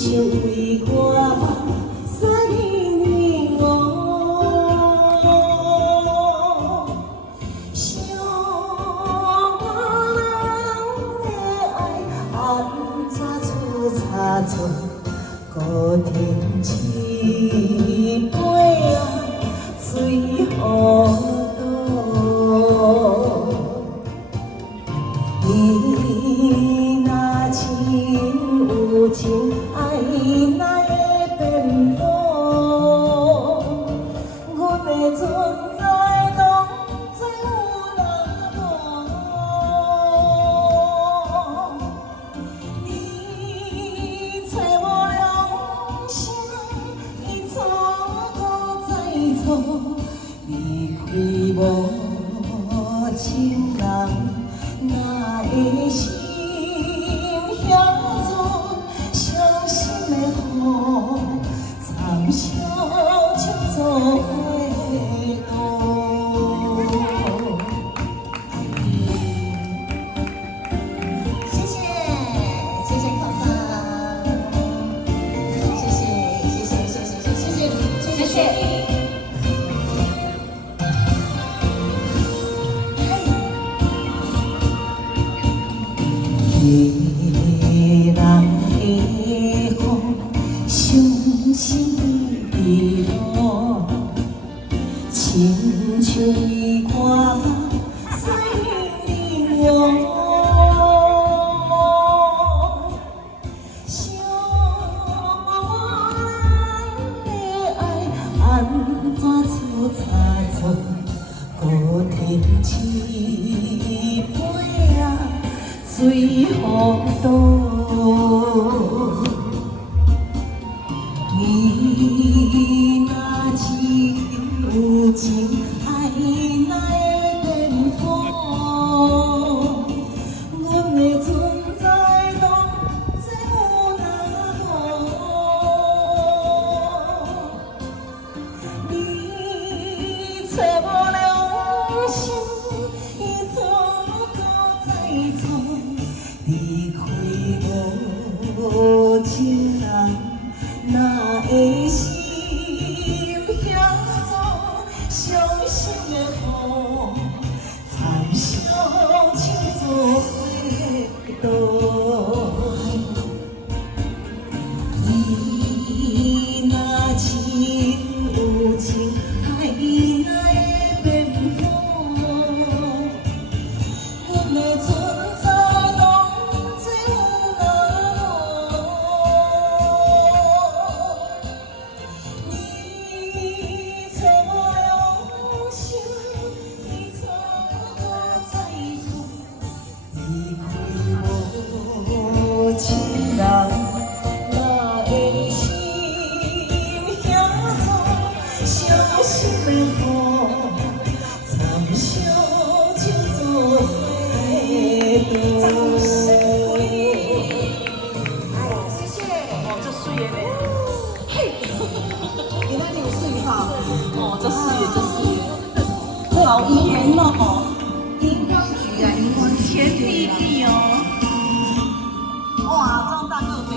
像为我三年哦，想我人的爱安怎出差错，孤天一杯啊，水雨倒。你若真有情，爱哪会变薄？阮的存在拢在有哪无？你找无良心，你错搁再错，离开无情人。哪会心遐做伤心的雨，惨笑像做花朵。谢谢，谢谢考场，谢谢，谢谢，谢谢，谢谢，谢谢。伊人的风，伤心的路，亲像为我三年哦，想我人的爱安怎出差错，孤天一杯啊。水雨倒，你若真有情，爱哪会变薄？阮的存在拢在有哪无？你找无良心，伊错搁再错。离开无情人，哪会心遐做伤心的雨，惨笑像做花朵。你若真有情，爱哪会变薄？阮的存在拢在有哪无？你找无良心，你错搁再错，离开无情人，哪会心遐做伤心的雨，惨笑像做花朵。谢谢，哦，这水的咧，嘿，原来你有水哈，哦，这水的，这水的，好甜哦，荧光橘啊，荧光甜蜜蜜哦，哇，张大哥。